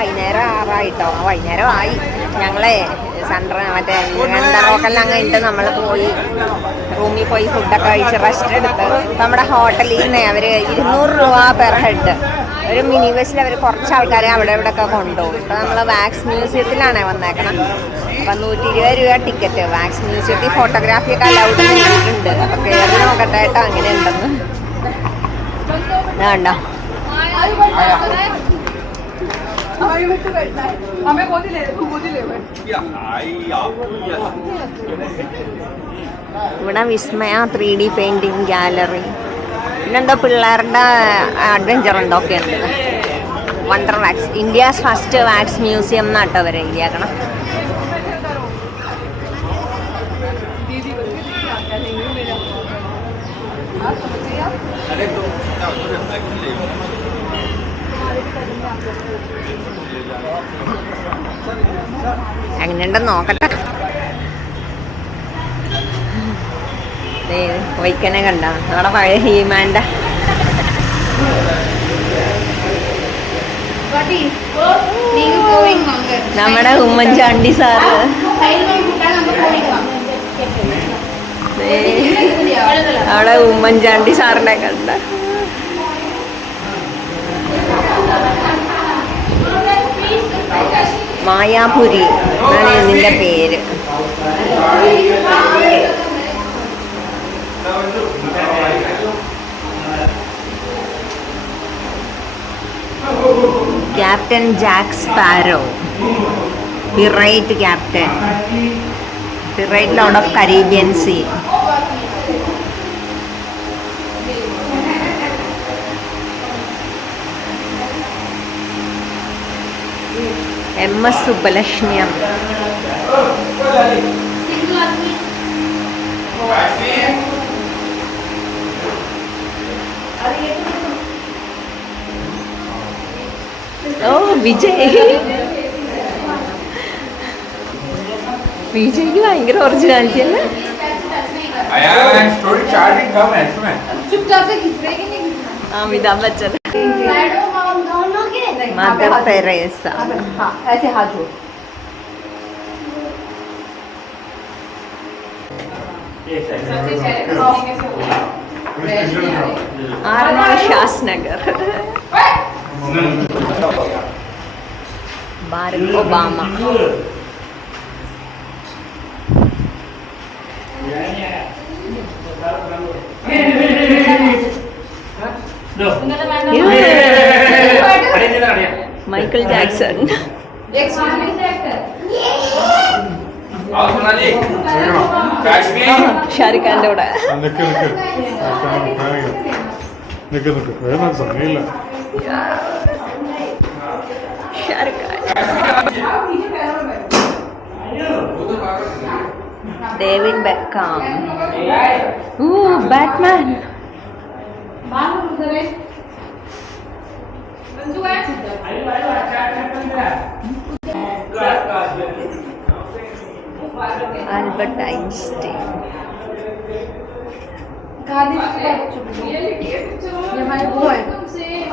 വൈകുന്നേരം ആറായിട്ടോ, വൈകുന്നേരമായി. ഞങ്ങളെ മറ്റേ റോക്കെല്ലാം കഴിഞ്ഞിട്ട് നമ്മൾ പോയി റൂമിൽ പോയി ഫുഡൊക്കെ കഴിച്ച് റെസ്റ്റ് എടുത്ത് നമ്മുടെ ഹോട്ടലിൽ നിന്ന് അവർ 200 രൂപ പെർ ഹെഡ് ഒരു മിനി ബസ്സിൽ അവർ കുറച്ച് ആൾക്കാരെ അവിടെ ഇവിടെ ഒക്കെ കൊണ്ടുപോകും. ഇപ്പോൾ നമ്മൾ വാക്സ് മ്യൂസിയത്തിലാണ് വന്നേക്കണം. അപ്പം 120 രൂപ ടിക്കറ്റ്. വാക്സ് മ്യൂസിയത്തിൽ ഫോട്ടോഗ്രാഫിയൊക്കെ അലൗഡ് ചെയ്തിട്ടുണ്ട്. അപ്പോൾ കയറി നോക്കട്ടെ കേട്ടോ അങ്ങനെ ഉണ്ടെന്ന്. കണ്ടോ ഇവിടെ വിസ്മയ 3D പെയിന്റിങ് ഗാലറി. പിന്നെന്തോ പിള്ളേരുടെ അഡ്വഞ്ചർ ഉണ്ടൊക്കെ ഉണ്ട്. Wonder Wax India's first wax museum എന്നാട്ടോ വരെ എഴുതിയാക്കണം. എങ്ങനെയുണ്ടെന്ന് നോക്കട്ടെ. വൈക്കനെ കണ്ട നമ്മുടെ പഴയ ഹീമാൻ്റെ നമ്മുടെ ഉമ്മൻചാണ്ടി സാറ്. അവിടെ ഉമ്മൻചാണ്ടി സാറിനെ കണ്ട. മായാപുരി എന്നാണ് ഇതിൻ്റെ പേര്. Captain Jack Sparrow, pirate captain, pirate lord of Caribbean sea. MS സുബ്ബലക്ഷ്മിയം. ഓ വിജയ്, വിജയ്ക്ക് ഭയങ്കര ഒറിജിനാലിറ്റി അല്ലേ. Amitabh Bachchan, Mother Teresa. Arnold Schwarzenegger, Barack Obama. Michael Jackson. Shahrukh ഖാന്റെ കൂടെ. David Beckham. Batman. Albert Einstein. ये हमारे वो है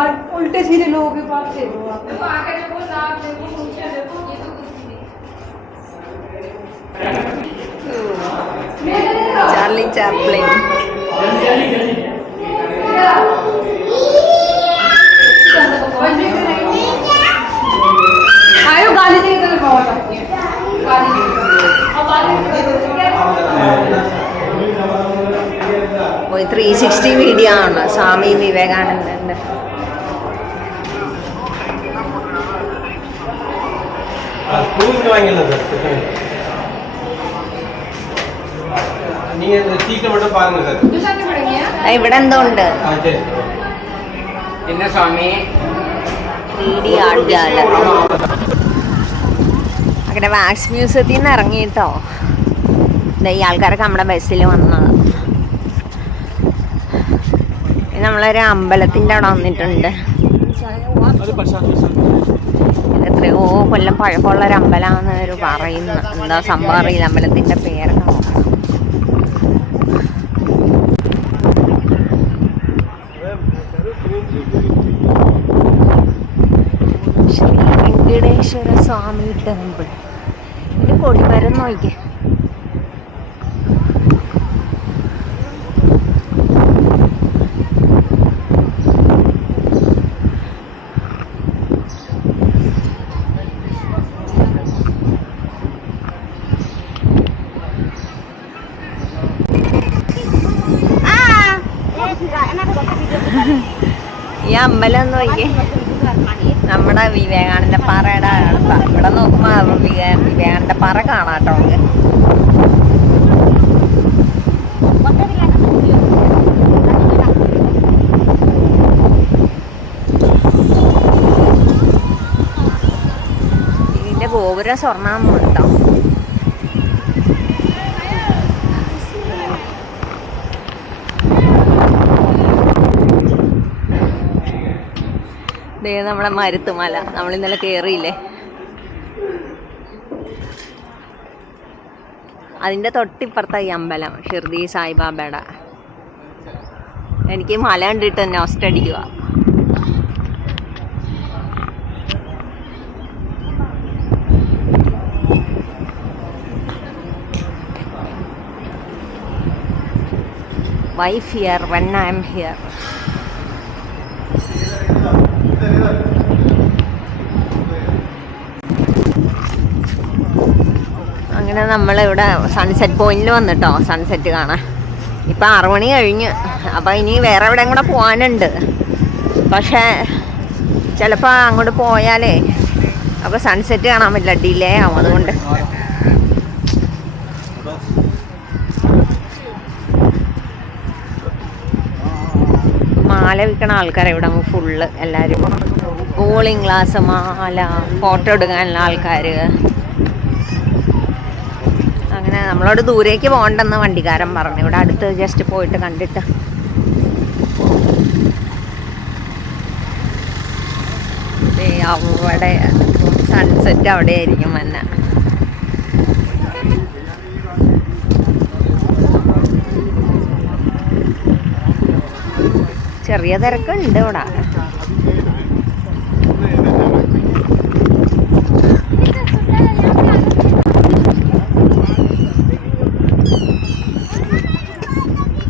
और उल्टे सीधे लोगों के पास से चार्ली चैपलिन. आयो गाली से इधर खाओ गाली ഒരു 360 വീഡിയോ ആണ് സ്വാമി വിവേകാനന്ദന്റെ. ഇവിടെ എന്തോ ഉണ്ട്. 3D art gallery. അങ്ങനെ വാക്സ് മ്യൂസിയത്തിൽ നിന്ന് ഇറങ്ങിയിട്ടോ ഈ ആൾക്കാരൊക്കെ നമ്മുടെ ബസ്സിൽ വന്നത്. നമ്മളൊരു അമ്പലത്തിൻ്റെ അവിടെ വന്നിട്ടുണ്ട്. എത്രയോ കൊല്ലം പഴക്കമുള്ളൊരു അമ്പലമാണെന്ന് അവർ പറയുന്നു. എന്താ സംഭവം അറിയില്ല. അമ്പലത്തിൻ്റെ പേരൊക്കെ നോക്കാം. ശ്രീ വെങ്കടേശ്വര സ്വാമി ടെമ്പിൾ. ഇത് കൊടിമരം നോക്കി. ഈ അമ്പലം നോക്കി. നമ്മുടെ വിവേകാനന്ദ പാറയുടെ അടുത്ത. ഇവിടെ നോക്കുമ്പോൾ വിവേകാനന്ദ പാറ കാണാട്ടോ. ഇതിന്റെ ഗോപുരം സ്വർണ്ണം കേട്ടോ. നമ്മളെ മരുത്തുമല നമ്മളിന്നലെ കയറിയില്ലേ, അതിൻ്റെ തൊട്ടിപ്പുറത്തായി അമ്പലം ഷിർദി സായിബാബയുടെ. എനിക്ക് മല കണ്ടിട്ട് നോസ്റ്റ് അടിക്കുക. Wife here when I am here. അങ്ങനെ നമ്മളിവിടെ സൺസെറ്റ് പോയിന്റിൽ വന്നിട്ടോ സൺസെറ്റ് കാണാൻ. ഇപ്പം 6 മണി കഴിഞ്ഞ്. അപ്പം ഇനി വേറെ എവിടെയും കൂടെ പോകാനുണ്ട്. പക്ഷേ ചിലപ്പോൾ അങ്ങോട്ട് പോയാലേ അപ്പോൾ സൺസെറ്റ് കാണാൻ പറ്റില്ല, ഡിലേ ആവും. അതുകൊണ്ട് മാല വിൽക്കണ ആൾക്കാരെ ഇവിടെ ഫുള്ള് എല്ലാവരും. കൂളിംഗ് ഗ്ലാസ്, മാല, ഫോട്ടോ എടുക്കാനുള്ള ആൾക്കാർ. അങ്ങനെ നമ്മളോട് ദൂരേക്ക് പോകണ്ടെന്ന് വണ്ടിക്കാരൻ പറഞ്ഞു. ഇവിടെ അടുത്ത് ജസ്റ്റ് പോയിട്ട് കണ്ടിട്ട്. അവിടെ സൺസെറ്റ് അവിടെ ആയിരിക്കും മന്ന. ചെറിയ തിരക്കുണ്ട് ഇവിടെ.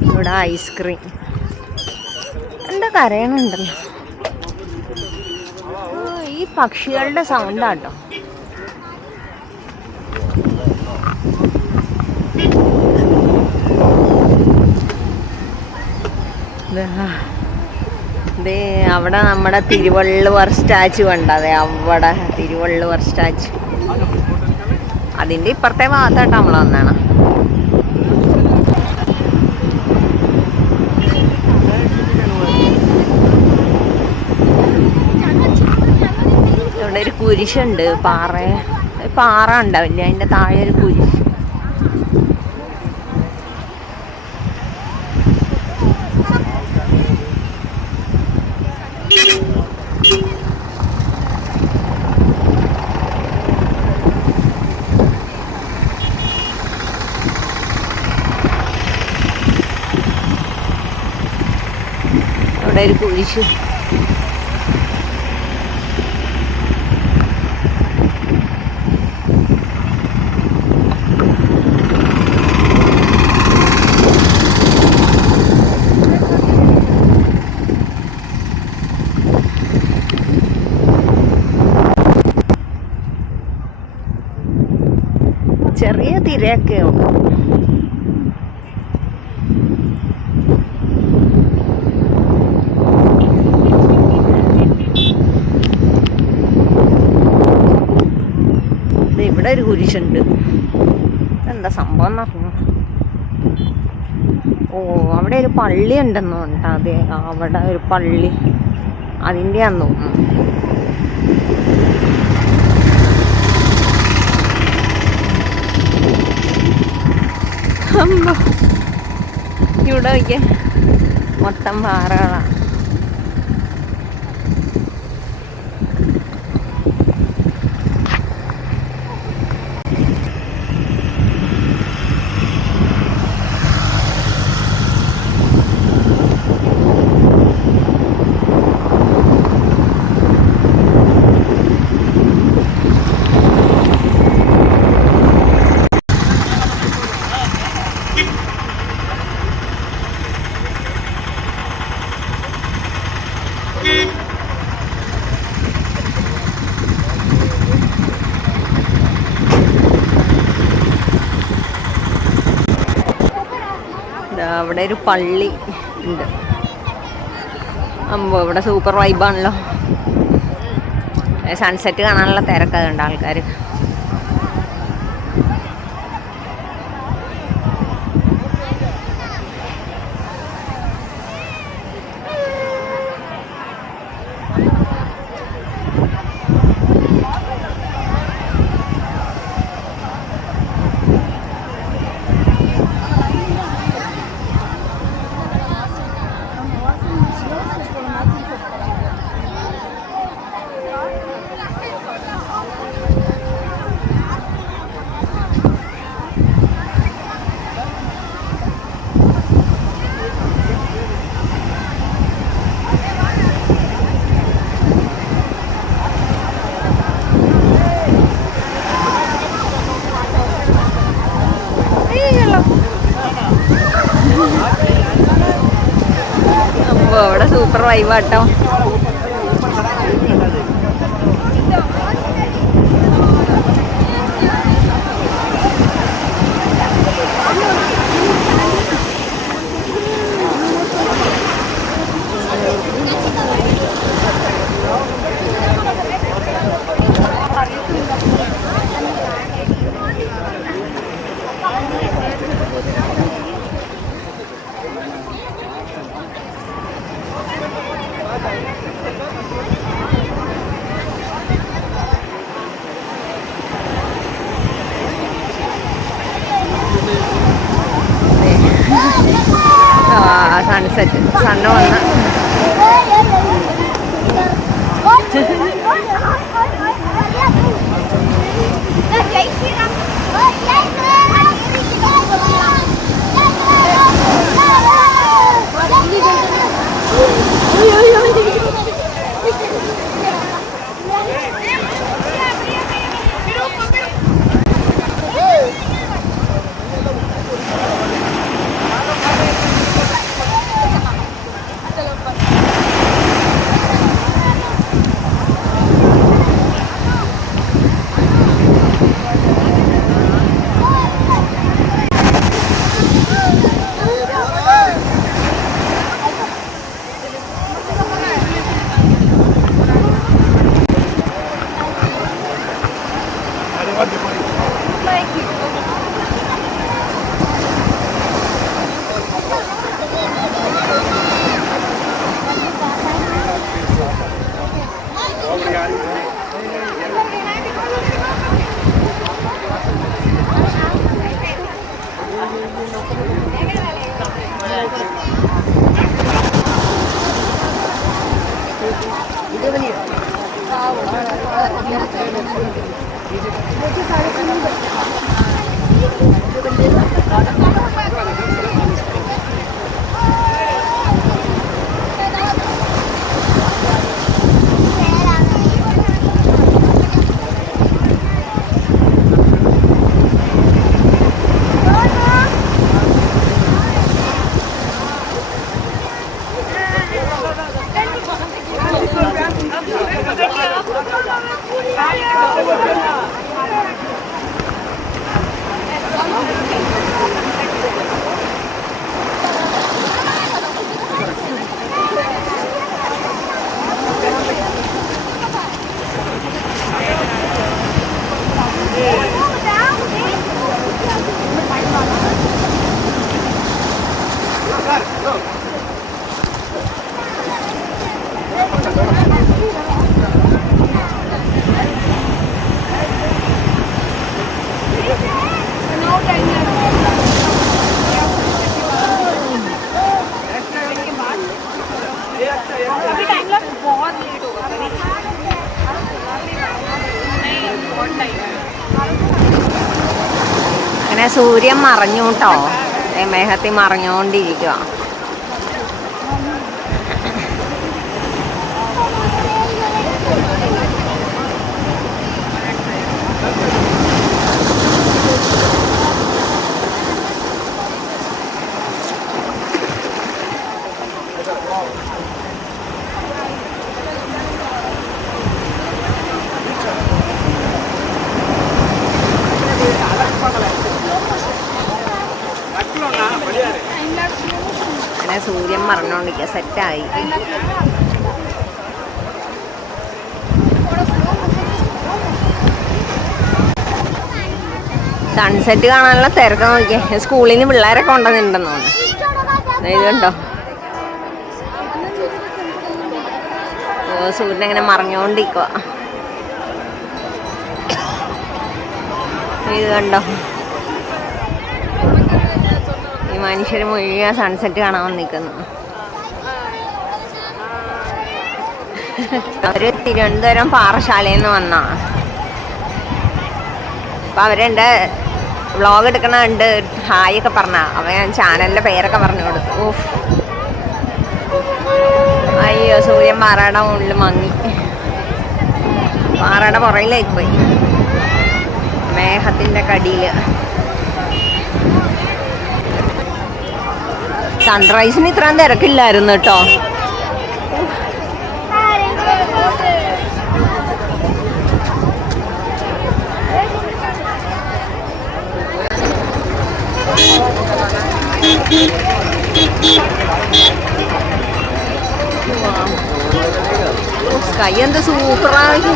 ഇവിടെ ഐസ്ക്രീം എന്താ കരയണുണ്ടല്ലോ. ഈ പക്ഷികളുടെ സൗണ്ടാട്ടോ. അവിടെ നമ്മുടെ തിരുവള്ളുവർ സ്റ്റാച്ചു കണ്ടതെ. അവിടെ തിരുവള്ളുവർ സ്റ്റാച്ചു അതിൻ്റെ ഇപ്പുറത്തെ ഭാഗത്തായിട്ട് നമ്മൾ വന്നാണ്. ഇവിടെ ഒരു കുരിശുണ്ട്. പാറ ഉണ്ടാവില്ല, അതിൻ്റെ താഴെ ഒരു കുരിശ്. അവിടെ ഒരു കുരിശ്. ചെറിയ തിരയൊക്കെ ഉള്ളു. ഇവിടെ ഒരു കുരിശുണ്ട്. എന്താ സംഭവം എന്നറിഞ്ഞു. ഓ, അവിടെ ഒരു പള്ളി ഉണ്ടെന്ന് പറഞ്ഞിട്ട്. അതെ, അവിടെ ഒരു പള്ളി, അതിൻ്റെ ആന്ന് തോന്നുന്നു. ഇവിടെ വയ്ക്കേ മൊത്തം പാറകളാണ്. അവിടെ ഒരു പള്ളി ഉണ്ട്. അമ്പോ ഇവിടെ സൂപ്പർ വൈബാണല്ലോ. സൺസെറ്റ് കാണാനുള്ള തിരക്കുണ്ട് ആൾക്കാർ. അമ്പോ ഇവിടെ സൂപ്പർ വൈബാട്ടോ. സൺസെറ്റ് സണ്ണ് വന്ന് അങ്ങനെ സൂര്യൻ മറഞ്ഞു കേട്ടോ. മേഘത്തിൽ മറഞ്ഞുകൊണ്ടിരിക്കുക. बढ़िया പറഞ്ഞോണ്ടിരിക്കുക. സെറ്റായി. സൺസെറ്റ് കാണാനുള്ള തിരക്ക് നോക്കിയേ. സ്കൂളിൽ നിന്ന് പിള്ളേരൊക്കെ കൊണ്ടുവന്നിട്ടുണ്ടെന്ന് തോന്നുന്നു. ഇത് കണ്ടോ, സൂര്യൻ ഇങ്ങനെ മറിഞ്ഞോണ്ടിരിക്കുക. ഇത് കണ്ടോ, ഈ മനുഷ്യർ മുഴുവൻ സൺസെറ്റ് കാണാൻ വന്നിരിക്കുന്നു. അവര് തിരുവനന്തപുരം പാറശാലയിൽ നിന്ന് വന്നാണ്. അപ്പം അവരെൻ്റെ വ്ളോഗ് എടുക്കണുണ്ട്, ഹായ് ഒക്കെ പറഞ്ഞ. അപ്പം ഞാൻ ചാനലിൻ്റെ പേരൊക്കെ പറഞ്ഞു കൊടുത്തു. ഓഫ്, അയ്യോ സൂര്യൻ പാറയുടെ മുകളിൽ മങ്ങി. പാറയുടെ പുറയിലായിപ്പോയി, മേഘത്തിൻ്റെ കടിയിൽ. സൺറൈസിന് ഇത്രയും തിരക്കില്ലായിരുന്നു കേട്ടോ. സ്കൈ എന്ത് സൂപ്പറായി.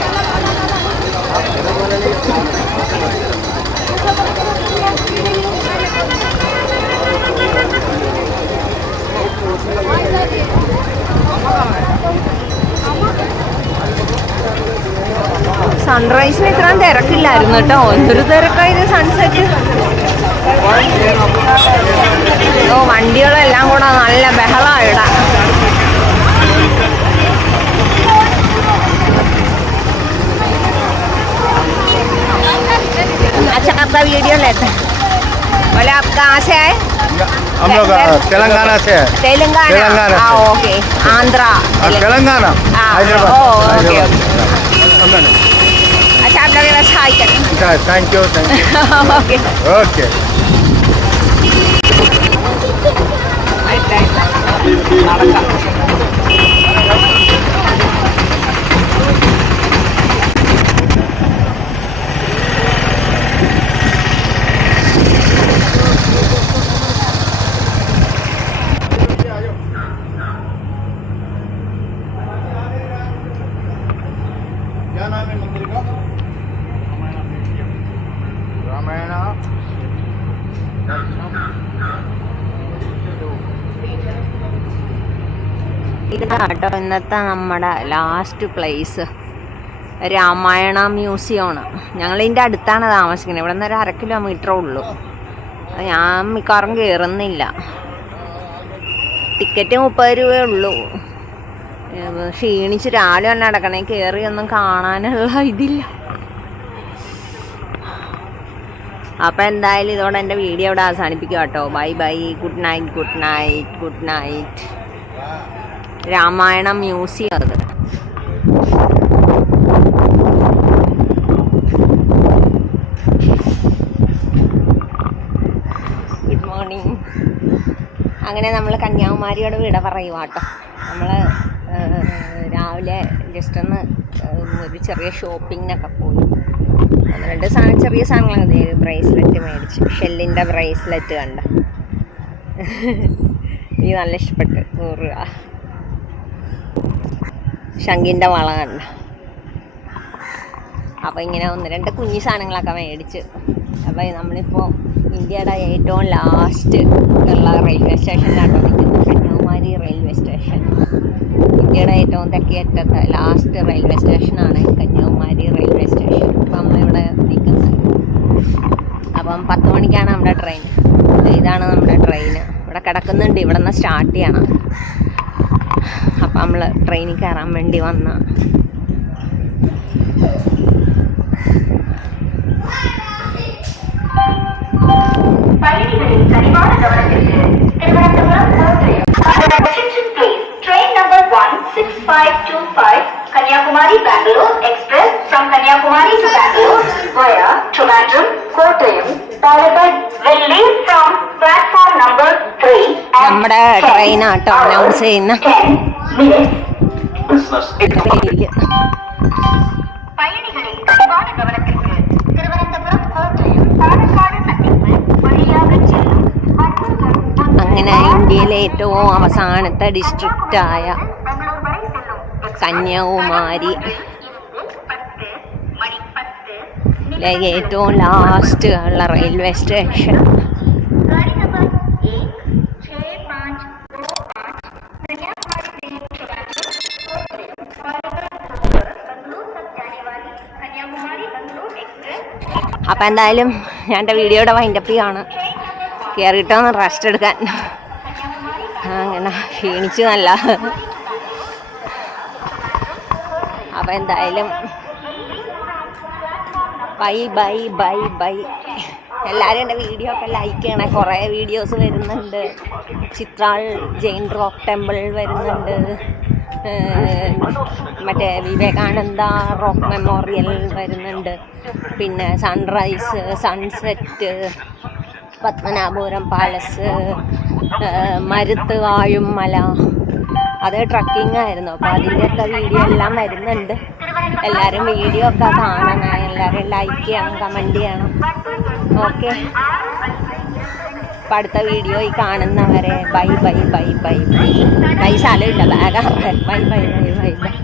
സൺറൈസിന് ഇത്രയും തിരക്കില്ലായിരുന്നു കേട്ടോ. എന്തൊരു തിരക്കായത് സൺസെറ്റ്. ഓ, വണ്ടികളെല്ലാം കൂടെ നല്ല ബഹളമായിടാ. अच्छा, आपका वीडियो लेते हैं। बोले आप कहाँ से आए? हम लोग तेलंगाना से है। तेलंगाना। हाँ, okay. Andhra, Telangana, Hyderabad. Okay okay. अच्छा, आप लोग बस हाई करें। Thank you okay okay. क्या नाम है मंदिर का? रामायण। ഇതാട്ടോ ഇന്നത്തെ നമ്മുടെ ലാസ്റ്റ് പ്ലേസ്, രാമായണ മ്യൂസിയമാണ്. ഞങ്ങളിതിൻ്റെ അടുത്താണ് താമസിക്കുന്നത്. ഇവിടെ നിന്ന് ഒരു 1/2 കിലോമീറ്ററേ ഉള്ളൂ. ഞാൻ മിക്കവാറും കയറുന്നില്ല. ടിക്കറ്റ് 30 രൂപയേ ഉള്ളൂ. ക്ഷീണിച്ച് രാവിലെ തന്നെ നടക്കണേ, കയറിയൊന്നും കാണാനുള്ള ഇതില്ല. അപ്പം എന്തായാലും ഇതോടെ എൻ്റെ വീഡിയോ ഇവിടെ അവസാനിപ്പിക്കുക കേട്ടോ. Bye bye, good night, good night, good night. Ramayana museum അത്. Good morning. അങ്ങനെ നമ്മൾ കന്യാകുമാരിയോട് വിട പറയുക കേട്ടോ. നമ്മൾ രാവിലെ ജസ്റ്റ് ഒന്ന് ഒരു ചെറിയ ഷോപ്പിങ്ങിനൊക്കെ പോയി. 1-2 സാധനം, ചെറിയ സാധനങ്ങളൊക്കെ ബ്രേസ്ലെറ്റ് മേടിച്ചു. ഷെല്ലിൻ്റെ ബ്രേസ്ലെറ്റ് കണ്ട, എനിക്ക് നല്ല ഇഷ്ടപ്പെട്ടു. 100 രൂപ. ശംഖിൻ്റെ വള കണ്ട. അപ്പോൾ ഇങ്ങനെ 1-2 കുഞ്ഞു സാധനങ്ങളൊക്കെ മേടിച്ച്. അപ്പോൾ നമ്മളിപ്പോൾ ഇന്ത്യയുടെ ഏറ്റവും ലാസ്റ്റ് ഉള്ള റെയിൽവേ സ്റ്റേഷനിലാട്ടോ നിൽക്കുന്നത്. Kanyakumari railway station. ഇന്ത്യയുടെ ഏറ്റവും തെക്കേയറ്റത്തെ ലാസ്റ്റ് റെയിൽവേ സ്റ്റേഷനാണ് കന്യാകുമാരി റെയിൽവേ സ്റ്റേഷൻ. അപ്പം നമ്മളിവിടെ നിൽക്കുന്നത്. അപ്പം 10 മണിക്കാണ് നമ്മുടെ ട്രെയിൻ. ഇതാണ് നമ്മുടെ ട്രെയിന്. ഇവിടെ കിടക്കുന്നുണ്ട്. ഇവിടെ നിന്ന് സ്റ്റാർട്ട് ചെയ്യണം. അപ്പം നമ്മൾ ട്രെയിനിൽ കയറാൻ വേണ്ടി വന്ന Train number 16525 Kanyakumari Bangalore Express from Kanyakumari to Bangalore via Trivandrum, Kottayam, Palakkad will leave from platform number 3 at നമ്മുടെ ട്രെയിനാട്ടോ അനൗൺസ് ചെയ്യുന്ന. பயணிகளின் கனிவான கவனத்திற்கு திருவனந்தபுரம் கோட்டயம் பாலக்காடு சந்திப்பு வழியாக செல்லும் അങ്ങനെ ഇന്ത്യയിലെ ഏറ്റവും അവസാനത്തെ ഡിസ്ട്രിക്റ്റായ കന്യാകുമാരി ഏറ്റവും ലാസ്റ്റ് ഉള്ള റെയിൽവേ സ്റ്റേഷൻ. അപ്പം എന്തായാലും ഞാൻ എൻ്റെ വീഡിയോയുടെ വൈൻഡപ്പ് ചെയ്യാണ്. കയറിയിട്ടൊന്ന് റെസ്റ്റ് എടുക്കാൻ. അങ്ങനെ ക്ഷീണിച്ചു നല്ല. അപ്പം എന്തായാലും ബൈ ബൈ ബൈ ബൈ. എല്ലാവരും എൻ്റെ വീഡിയോ ഒക്കെ ലൈക്ക് ചെയ്യണേ. കുറേ വീഡിയോസ് വരുന്നുണ്ട്. ചിത്രാൾ ജെയിൻ റോക്ക് ടെമ്പിൾ വരുന്നുണ്ട്, മറ്റേ വിവേകാനന്ദ റോക്ക് മെമ്മോറിയൽ വരുന്നുണ്ട്, പിന്നെ sunrise sunset, Padmanabhapuram palace, Marut വാഴും മല, അത് ട്രക്കിംഗ് ആയിരുന്നു. അപ്പോൾ അതിൻ്റെയൊക്കെ വീഡിയോ എല്ലാം വരുന്നുണ്ട്. എല്ലാവരും വീഡിയോ ഒക്കെ കാണണം, എല്ലാവരും ലൈക്ക് ചെയ്യണം, കമൻറ്റ് ചെയ്യണം. ഓക്കെ, അപ്പം അടുത്ത വീഡിയോയിൽ കാണുന്നവരെ bye bye bye bye bye. സ്ഥലമില്ല, ബാഗാണ്. Bye bye bye bye bye.